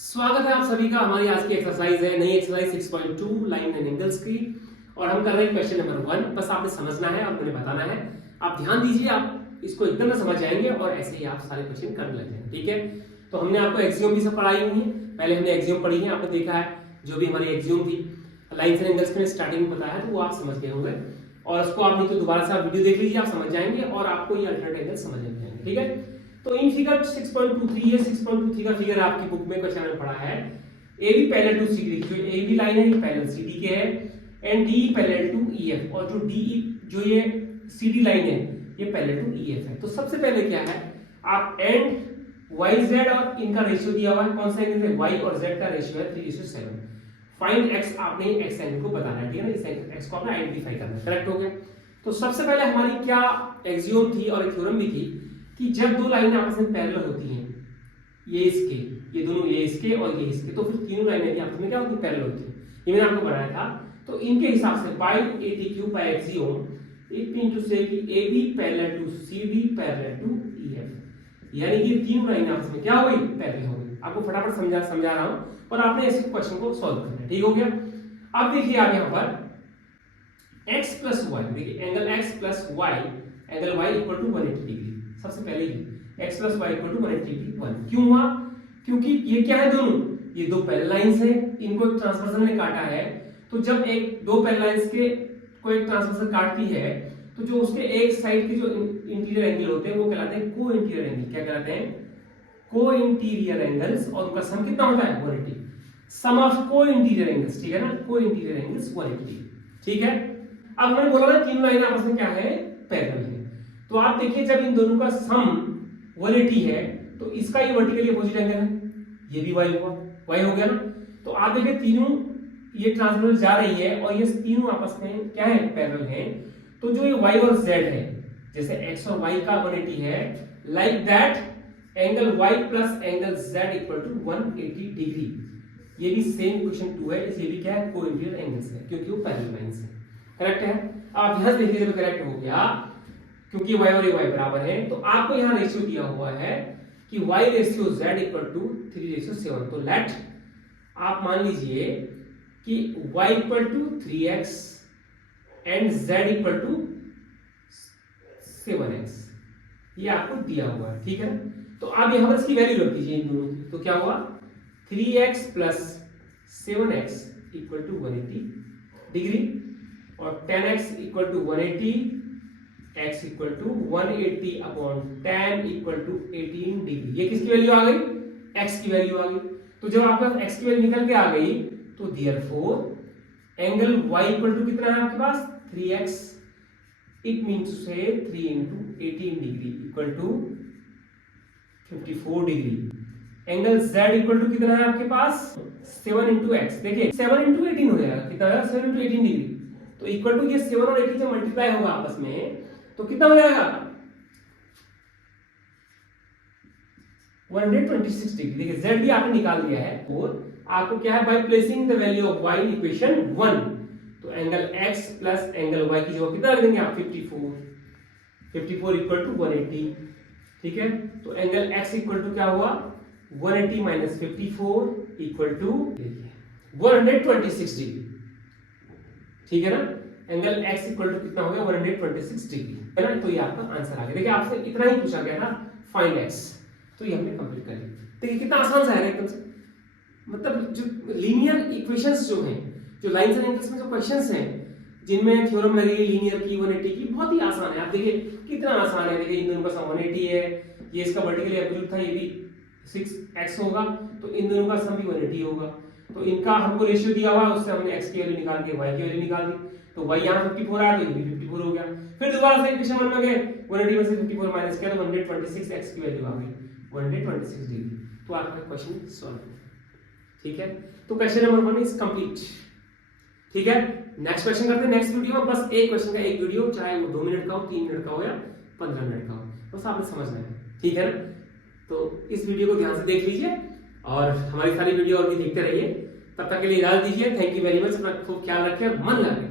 स्वागत है आप सभी का। हमारी आज की एक्सरसाइज है नई एक्सरसाइज 6.2 लाइन एंड एंगल्स की, और हम कर रहे हैं क्वेश्चन नंबर 1। बस आपने समझना है और मुझे बताना है। आप ध्यान दीजिए, आप इसको एकदम ना समझ जाएंगे और ऐसे ही आप सारे क्वेश्चन करने लग जाएंगे। ठीक है, तो हमने आपको एक्सियोम भी सब पढ़ाई हुई है। पहले हमने एक्सियोम पढ़ी है, आपने देखा है जो भी हमारी एक्सियोम थी लाइन्स एंड एंगल्स में स्टार्टिंग में बताया है, तो वो आप समझ गए होंगे। और उसको आप नहीं तो दोबारा से आप वीडियो देख लीजिए, आप समझ जाएंगे और आपको ये अल्टरनेट एंगल समझ में जाएंगे। ठीक है, तो इन फिगर 6.23 है। 6.23 का फिगर आपकी बुक में क्वेश्चन में पढ़ा है। A B parallel to C D, जो ए बी लाइन है ये पैरेलल सी डी के है, and D parallel to E F, और जो डी जो ये सी डी लाइन है ये पैरेलल टू ई एफ है। तो सबसे पहले क्या है, आप एंड वाई जेड और इनका रेशियो दिया हुआ है। कौन सा एंगल है, वाई और जेड का रेशियो है 3:7। फाइंड एक्स, आपने एक्स एंगल को बताना है। ठीक है ना, इस एक्स को आपने आइडेंटिफाई करना है। करेक्ट हो गया। तो सबसे पहले हमारी क्या एक्सियोम थी और एक थ्योरम भी थी कि जब दो लाइनें आपस में पैरेलल होती हैं, ये इसके, ये दोनों, ये इसके और ये इसके, तो फिर तीनों लाइनें भी आपस में क्या होती हैं, पैरेलल होती हैं। ये मैंने आपको बताया था। तो इनके हिसाब से by AT³ by axiom it mean to say कि AB parallel to CD parallel to EF, यानी कि तीनों लाइनें आपस में क्या हो गई, पैरेलल हो गई। आपको फटाफट समझा रहा हूं और आपने ऐसे क्वेश्चन को सॉल्व करना है। ठीक हो गया। अब देखिए आप यहां पर x प्लस y, देखिए angle x plus y, angle y equal to 180 degree. सबसे पहले ही x plus y equal to 180 degree 1 क्यों हुआ, क्योंकि ये क्या है, दोनों ये दो पैरेलल लाइंस है, इनको एक ट्रांसवर्सल ने काटा है। तो जब एक दो पैरेलल लाइंस के को एक ट्रांसवर्सल काटती है, तो जो उसके एक साइड के जो इंटीरियर एंगल होते हैं वो कहलाते हैं को इंटीरियर एंगल। क्या कहलाते हैं, को इंटीरियर एंगल्स, और उनका सम कितना होता है, 180। सम ऑफ को इंटीरियर एंगल्स, ठीक है ना, को इंटीरियर एंगल्स 180। ठीक है, अब मैंने बोला ना तीन लाइन आपस में क्या है, पैरेलल है। तो आप देखिए जब इन दोनों का सम 180 है तो इसका ये वर्टिकली अपोजिट एंगल है, ये भी y हुआ, y हो गया ना। तो आप देखिए तीनों ये ट्रांसवर्सल जा रही है और ये तीनों आपस में क्या है, पैरेलल है। तो जो ये y और z है, जैसे x और y का 180 है, like that angle y plus angle z equal to 180 degree. ये भी सेम क्वेश्चन 2 है, ये भी क्या है, को इंटीरियर एंगल्स है, क्योंकि वो पैरेलल लाइंस है। करेक्ट है। आप यहां देखिए जब करेक्ट हो गया, क्योंकि y और y बराबर है, तो आपको यहां रेशियो दिया हुआ है कि y ratio z equal to 3:7। तो लेट आप मान लीजिए कि y equal to 3x and z equal to 7x, ये आपको दिया हुआ है। ठीक है, तो आप यहां पर इसकी वैल्यू रख दीजिए इन दोनों की। तो क्या हुआ, 3x plus 7x equal to 180 degree, और 10x equal to 180, x equal to 180 upon 10 equal to 18 degree. ये किसकी वैल्यू आ गई, x की वैल्यू आ गई। तो जब आपके पास x की वैल्यू निकल के आ गई, तो therefore angle y equal to कितना है आपके पास, 3x, इट मींस टू से 3 into 18 degree equal to 54 degree. Angle z equal to कितना है आपके पास, 7 into x। देखिए 7 into 18 हो जाएगा, कितना है, 7 into 18 डिग्री। तो इक्वल टू ये 7 और 18 जब मल्टीप्लाई होगा आपस में तो कितना हो जाएगा, 126 डिग्री। देखिए z भी आपने निकाल दिया है, और आपको क्या है, by placing the value of y in equation 1, तो angle x plus angle y की जगह कितना रख देंगे आप, 54 इक्वल टू 180। ठीक है, तो एंगल x इक्वल टू क्या हुआ, 180 माइनस 54 इक्वल टू 126 डिग्री। ठीक है ना, एंगल x इक्वल टू कितना हो गया, 126 डिग्री, है ना। तो ये आपका आंसर आ गया। देखिए आपसे इतना ही पूछा गया था, फाइंड x, तो ये हमने कंप्लीट कर लिया। देखिए कितना आसान सा है एकदम से, मतलब जो लीनियर इक्वेशंस जो हैं, जो लाइंस एंड एंगल्स में जो क्वेश्चंस हैं, जिनमें थ्योरम लगी लीनियर की 180 की, बहुत ही आसान है। आप देखिए कितना आसान है। देखिए इन दोनों का सम 180 है, ये इसका वर्टिकली अपोजिट था, ये भी 6x होगा, तो इन दोनों का सम भी 180 होगा। तो इनका हमको रेशियो दिया हुआ है, उससे हमने x की वैल्यू निकाल के y की वैल्यू निकाल दी। तो y यहां 54 आया, तो ये भी 54 हो गया। फिर दोबारा से इक्वेशन 1 में गए, 180 में से 54 माइनस किया तो 126, x की वैल्यू आ गई 126 डिग्री। तो आपका क्वेश्चन सॉल्व हो। ठीक है, तो क्वेश्चन नंबर 1 इज कंप्लीट। ठीक है, नेक्स्ट क्वेश्चन करते हैं नेक्स्ट वीडियो में। बस एक क्वेश्चन का एक वीडियो, चाहे वो 2 मिनट का हो, 3 मिनट का हो या 15 मिनट का हो, बस आपने समझना है। ठीक है ना, तो इस वीडियो को ध्यान से देख लीजिए और हमारी सारी वीडियो और भी देखते रहिए। तब तक के लिए इजाजत दीजिए। Thank you very much. अपना खूब ख्याल रखें, मन लगे।